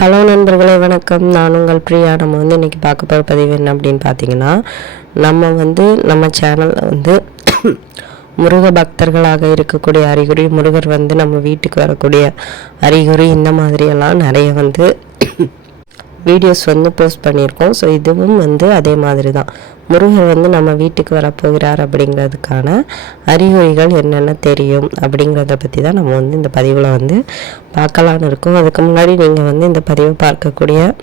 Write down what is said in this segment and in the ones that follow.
Hello நண்பர்களே, வணக்கம். நான் உங்கள் பிரியா. நம்ம இன்றைக்கி பார்க்க போகிற பதிவு என்ன அப்படின்னு பார்த்தீங்கன்னா, நம்ம சேனலில் முருக பக்தர்களாக இருக்கக்கூடிய அறிகுறி, முருகர் நம்ம வீட்டுக்கு வரக்கூடிய அறிகுறி, இந்த மாதிரியெல்லாம் நிறைய வீடியோஸ் போஸ்ட் பண்ணியிருக்கோம். ஸோ இதுவும் அதே மாதிரி தான். முருகர் நம்ம வீட்டுக்கு வரப்போகிறார் அப்படிங்கிறதுக்கான அறிகுறிகள் என்னென்ன தெரியும் அப்படிங்கிறத பற்றி தான் நம்ம இந்த பதிவில் பார்க்கலான்னு இருக்கோம். அதுக்கு முன்னாடி நீங்கள் இந்த பதிவை பார்க்கக்கூடிய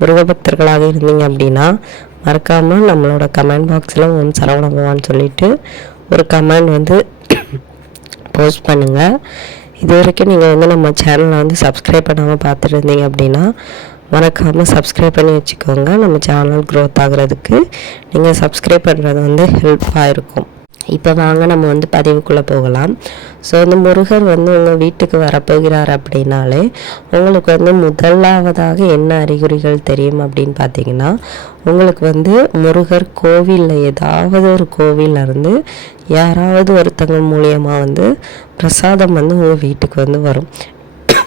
முருக பக்தர்களாக இருந்தீங்க அப்படின்னா மறக்காமல் நம்மளோட கமெண்ட் பாக்ஸில் சரவண பகவான் சொல்லிவிட்டு ஒரு கமெண்ட் போஸ்ட் பண்ணுங்கள். இது வரைக்கும் நீங்கள் நம்ம சேனலை சப்ஸ்கிரைப் பண்ணாமல் பார்த்துட்டு இருந்தீங்க அப்படின்னா மறக்காமல் சப்ஸ்கிரைப் பண்ணி வச்சுக்கோங்க. நம்ம சேனல் க்ரோத் ஆகிறதுக்கு நீங்கள் சப்ஸ்கிரைப் பண்ணுறது ஹெல்ப்பாக இருக்கும். இப்போ வாங்க நம்ம பதிவுக்குள்ளே போகலாம். ஸோ முருகர் உங்கள் வீட்டுக்கு வரப்போகிறார் அப்படின்னாலே உங்களுக்கு முதலாவதாக என்ன அறிகுறிகள் தெரியும் அப்படின்னு பார்த்தீங்கன்னா, உங்களுக்கு முருகர் கோவிலில் ஏதாவது ஒரு கோவிலிருந்து யாராவது ஒருத்தங்க மூலியமாக பிரசாதம் உங்கள் வீட்டுக்கு வரும்.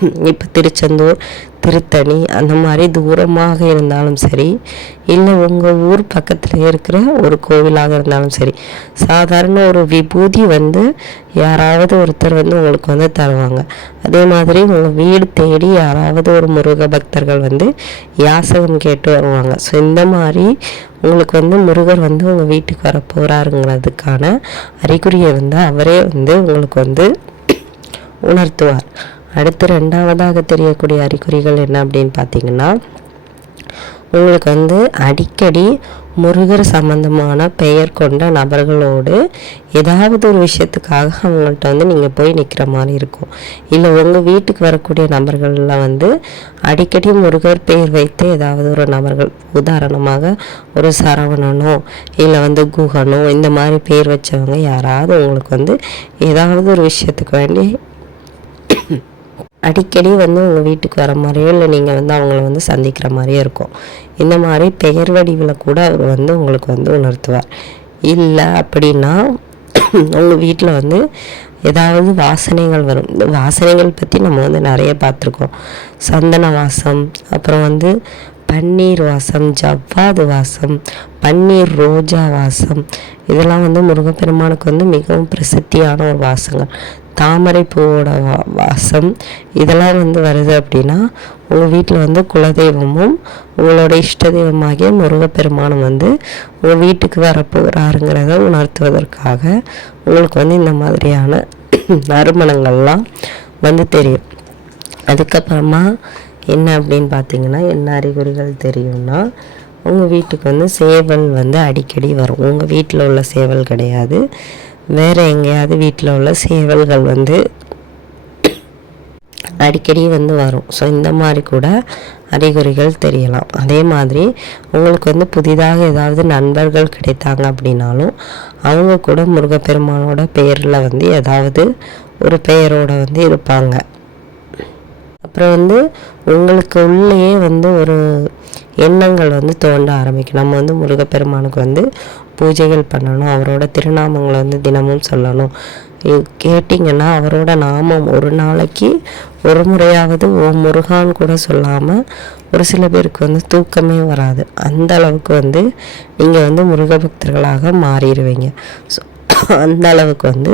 இப்போ திருச்செந்தூர், திருத்தணி அந்த மாதிரி தூரமாக இருந்தாலும் சரி, இல்லை உங்கள் ஊர் பக்கத்தில் இருக்கிற ஒரு கோவிலாக இருந்தாலும் சரி, சாதாரண ஒரு விபூதி யாராவது ஒருத்தர் உங்களுக்கு தருவாங்க. அதே மாதிரி உங்கள் வீடு தேடி யாராவது ஒரு முருக பக்தர்கள் யாசகம் கேட்டு வருவாங்க. ஸோ இந்த மாதிரி உங்களுக்கு முருகர் உங்கள் வீட்டுக்கு வர போகிறாருங்கிறதுக்கான அறிகுறியை அவரே உங்களுக்கு உணர்த்துவார். அடுத்து ரெண்டாவதாக தெரியக்கூடிய அறிகுறிகள் என்ன அப்படின்னு பார்த்தீங்கன்னா, உங்களுக்கு அடிக்கடி முருகர் சம்பந்தமான பெயர் கொண்ட நபர்களோடு ஏதாவது ஒரு விஷயத்துக்காக அவங்கள்ட்ட நீங்கள் போய் நிற்கிற மாதிரி இருக்கும். இல்லை உங்கள் வீட்டுக்கு வரக்கூடிய நபர்களில் அடிக்கடி முருகர் பெயர் வைத்து ஏதாவது ஒரு நபர்கள், உதாரணமாக ஒரு சரவணனோ இல்லை குகனோ இந்த மாதிரி பெயர் வச்சவங்க யாராவது உங்களுக்கு ஏதாவது ஒரு விஷயத்துக்கு வேண்டி அடிக்கடி உங்கள் வீட்டுக்கு வர மாதிரியோ இல்லை நீங்கள் அவங்கள சந்திக்கிற மாதிரியே இருக்கும். இந்த மாதிரி பெயர் வடிவில் கூட அவர் உங்களுக்கு உணர்த்துவார். இல்லை அப்படின்னா உங்கள் வீட்டில் ஏதாவது வாசனைகள் வரும். இந்த வாசனைகள் பற்றி நம்ம நிறைய பார்த்துருக்கோம். சந்தன வாசம், அப்புறம் பன்னீர் வாசம், ஜவ்வாது வாசம், பன்னீர் ரோஜா வாசம், இதெல்லாம் முருகப்பெருமானுக்கு மிகவும் பிரசித்தியான ஒரு வாசங்கள். தாமரை பூவோட வாசம், இதெல்லாம் வருது அப்படின்னா உங்கள் வீட்டில் குலதெய்வமும் உங்களோட இஷ்ட தெய்வமாகிய முருகப்பெருமானும் உங்கள் வீட்டுக்கு வரப்போகிறாருங்கிறத உணர்த்துவதற்காக உங்களுக்கு இந்த மாதிரியான நறுமணங்கள்லாம் தெரியும். அதுக்கப்புறமா என்ன அப்படின்னு பார்த்தீங்கன்னா, என்ன அறிகுறிகள் தெரியும்னா, உங்கள் வீட்டுக்கு சேவல் அடிக்கடி வரும். உங்கள் வீட்டில் உள்ள சேவல் கிடையாது, வேறு எங்கேயாவது வீட்டில் உள்ள சேவல்கள் அடிக்கடி வரும். ஸோ இந்த மாதிரி கூட அறிகுறிகள் தெரியலாம். அதே மாதிரி உங்களுக்கு புதிதாக ஏதாவது நண்பர்கள் கிடைத்தாங்க அப்படின்னாலும் அவங்க கூட முருகப்பெருமானோட பெயரில் ஏதாவது ஒரு பெயரோட இருப்பாங்க. அப்புறம் உங்களுக்கு உள்ளேயே ஒரு எண்ணங்கள் தோண்ட ஆரம்பிக்கும். நம்ம முருகப்பெருமானுக்கு பூஜைகள் பண்ணணும், அவரோட திருநாமங்களை தினமும் சொல்லணும். கேட்டிங்கன்னா அவரோட நாமம் ஒரு நாளைக்கு ஒரு முறையாவது முருகான்னு கூட சொல்லாமல் ஒரு சில பேருக்கு தூக்கமே வராது. அந்த அளவுக்கு நீங்கள் முருக பக்தர்களாக மாறிடுவீங்க. ஸோ அந்த அளவுக்கு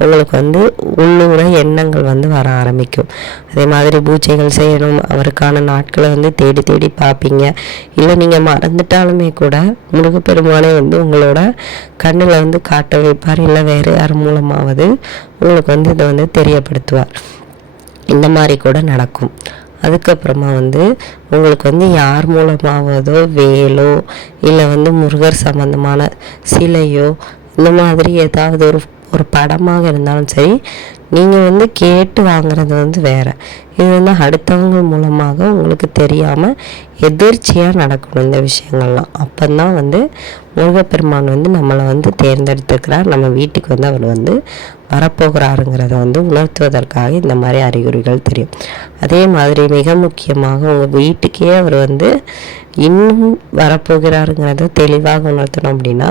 உங்களுக்கு உள்ளூர எண்ணங்கள் வர ஆரம்பிக்கும். அதே மாதிரி பூஜைகள் செய்யணும், அவருக்கான நாட்களை தேடி தேடி பார்ப்பீங்க. இல்லை நீங்கள் மறந்துட்டாலுமே கூட முருகப்பெருமானே உங்களோட கண்ணில் காட்ட வைப்பார். இல்லை வேறு யார் மூலமாவது உங்களுக்கு இதை தெரியப்படுத்துவார். இந்த மாதிரி கூட நடக்கும். அதுக்கப்புறமா உங்களுக்கு யார் மூலமாவதோ வேலோ இல்லை முருகர் சம்பந்தமான சிலையோ இந்த மாதிரி ஏதாவது ஒரு படமாக இருந்தாலும் சரி, நீங்கள் கேட்டு வாங்குறது வேறு. இது அடுத்தவங்க மூலமாக உங்களுக்கு தெரியாமல் எதிர்ச்சியாக நடக்கணும் இந்த விஷயங்கள்லாம். அப்போதான் முருகப்பெருமான் நம்மளை தேர்ந்தெடுத்துக்கிறார், நம்ம வீட்டுக்கு அவர் வரப்போகிறாருங்கிறத உணர்த்துவதற்காக இந்த மாதிரி அறிகுறிகள் தெரியும். அதே மாதிரி மிக முக்கியமாக உங்கள் வீட்டுக்கே அவர் இன்னும் வரப்போகிறாருங்கிறத தெளிவாக உணர்த்தணும் அப்படின்னா,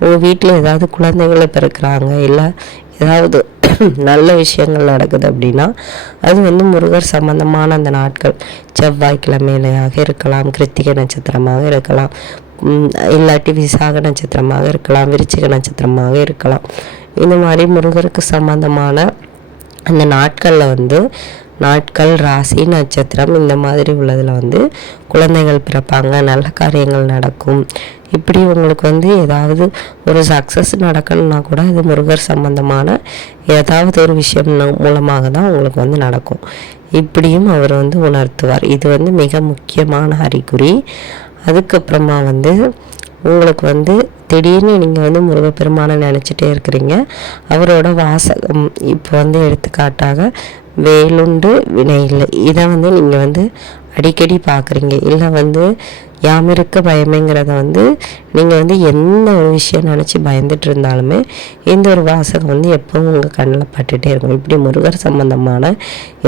உங்கள் வீட்டில் ஏதாவது குழந்தைகளை பிறக்கிறாங்க, இல்லை ஏதாவது நல்ல விஷயங்கள் நடக்குது அப்படின்னா அது வந்து முருகர் சம்பந்தமான அந்த நாட்கள். செவ்வாய்க்கிழமையிலையாக இருக்கலாம், கிருத்திகை நட்சத்திரமாக இருக்கலாம், இல்லாட்டி விசாக நட்சத்திரமாக இருக்கலாம், விருச்சிக நட்சத்திரமாக இருக்கலாம். இந்த மாதிரி முருகருக்கு சம்பந்தமான அந்த நாட்களில் வந்து நாட்கள், ராசி, நட்சத்திரம் இந்த மாதிரி உள்ளதில் வந்து குழந்தைகள் பிறப்பாங்க, நல்ல காரியங்கள் நடக்கும். இப்படி உங்களுக்கு வந்து ஏதாவது ஒரு சக்ஸஸ் நடக்கணும்னா கூட இது முருகர் சம்பந்தமான ஏதாவது ஒரு விஷயம் மூலமாக தான் உங்களுக்கு வந்து நடக்கும். இப்படியும் அவர் வந்து உணர்த்துவார். இது வந்து மிக முக்கியமான அறிகுறி. அதுக்கப்புறமா வந்து உங்களுக்கு வந்து திடீர்னு நீங்கள் வந்து முருகப்பெருமானை நினச்சிட்டே இருக்கிறீங்க. அவரோட வாசகம் இப்போ வந்து எடுத்துக்காட்டாக வேலுண்டு வினை இல்லை, இதை வந்து நீங்கள் வந்து அடிக்கடி பார்க்குறீங்க. இல்லை வந்து யாமிருக்க பயமேங்கிறத வந்து நீங்கள் வந்து எந்த ஒரு விஷயம் நினச்சி பயந்துட்டு இருந்தாலுமே இந்த ஒரு வாசகம் வந்து எப்பவும் உங்கள் கண்ணில் பட்டுகிட்டே இருக்கும். இப்படி முருகர் சம்பந்தமான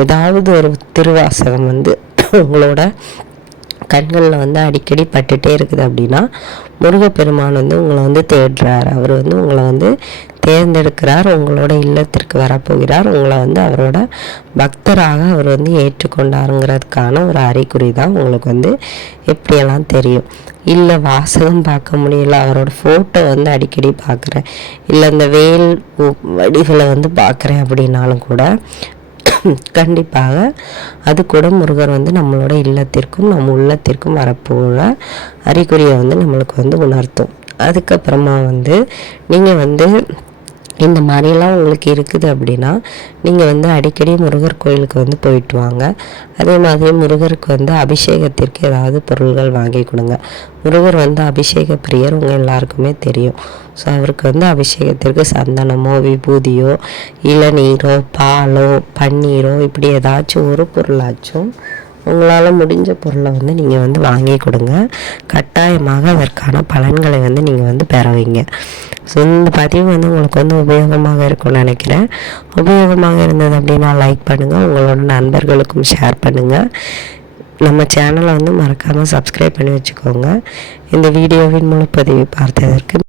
ஏதாவது ஒரு திருவாசகம் வந்து உங்களோட கண்களில் வந்து அடிக்கடி பட்டுகிட்டே இருக்குது அப்படின்னா முருகப்பெருமான் வந்து உங்களை வந்து தேடுறார். அவர் வந்து உங்களை வந்து தேர்ந்தெடுக்கிறார், உங்களோட இல்லத்திற்கு வரப்போகிறார், உங்களை வந்து அவரோட பக்தராக அவர் வந்து ஏற்றுக்கொண்டாருங்கிறதுக்கான ஒரு அறிகுறி தான் உங்களுக்கு வந்து எப்படியெல்லாம் தெரியும். இல்லை வாசகம் பார்க்க முடியல, அவரோட ஃபோட்டோ வந்து அடிக்கடி பார்க்குறேன், இல்லை இந்த வேல் வடிவில் வந்து பார்க்குறேன் அப்படின்னாலும் கூட கண்டிப்பாக அது கூட முருகர் வந்து நம்மளோட இல்லத்திற்கும் நம்ம உள்ளத்திற்கும் வரப்போகிற அறிகுறியை வந்து நம்மளுக்கு வந்து உணர்த்தும். அதுக்கப்புறமா வந்து நீங்கள் வந்து இந்த மாதிரிலாம் உங்களுக்கு இருக்குது அப்படின்னா நீங்கள் வந்து அடிக்கடி முருகர் கோயிலுக்கு வந்து போயிட்டு வாங்க. அதே மாதிரி முருகருக்கு வந்து அபிஷேகத்திற்கு ஏதாவது பொருள்கள் வாங்கி கொடுங்க. முருகர் வந்து அபிஷேக பிரியர், உங்கள் எல்லாருக்குமே தெரியும். ஸோ அவருக்கு வந்து அபிஷேகத்திற்கு சந்தனமோ, விபூதியோ, இளநீரோ, பாலோ, பன்னீரோ இப்படி ஏதாச்சும் ஒரு பொருளாச்சும் உங்களால் முடிஞ்ச பொருளை வந்து நீங்கள் வந்து வாங்கி கொடுங்க. கட்டாயமாக அதற்கான பலன்களை வந்து நீங்கள் வந்து பெறவீங்க. ஸோ இந்த பதிவு வந்து உங்களுக்கு வந்து உபயோகமாக இருக்கும்னு நினைக்கிறேன். உபயோகமாக இருந்தது அப்படின்னா லைக் பண்ணுங்கள், உங்களோட நண்பர்களுக்கும் ஷேர் பண்ணுங்கள். நம்ம சேனலை வந்து மறக்காமல் சப்ஸ்கிரைப் பண்ணி வச்சுக்கோங்க. இந்த வீடியோவின் முழு பதிவை பார்த்ததற்கு